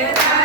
Yeah.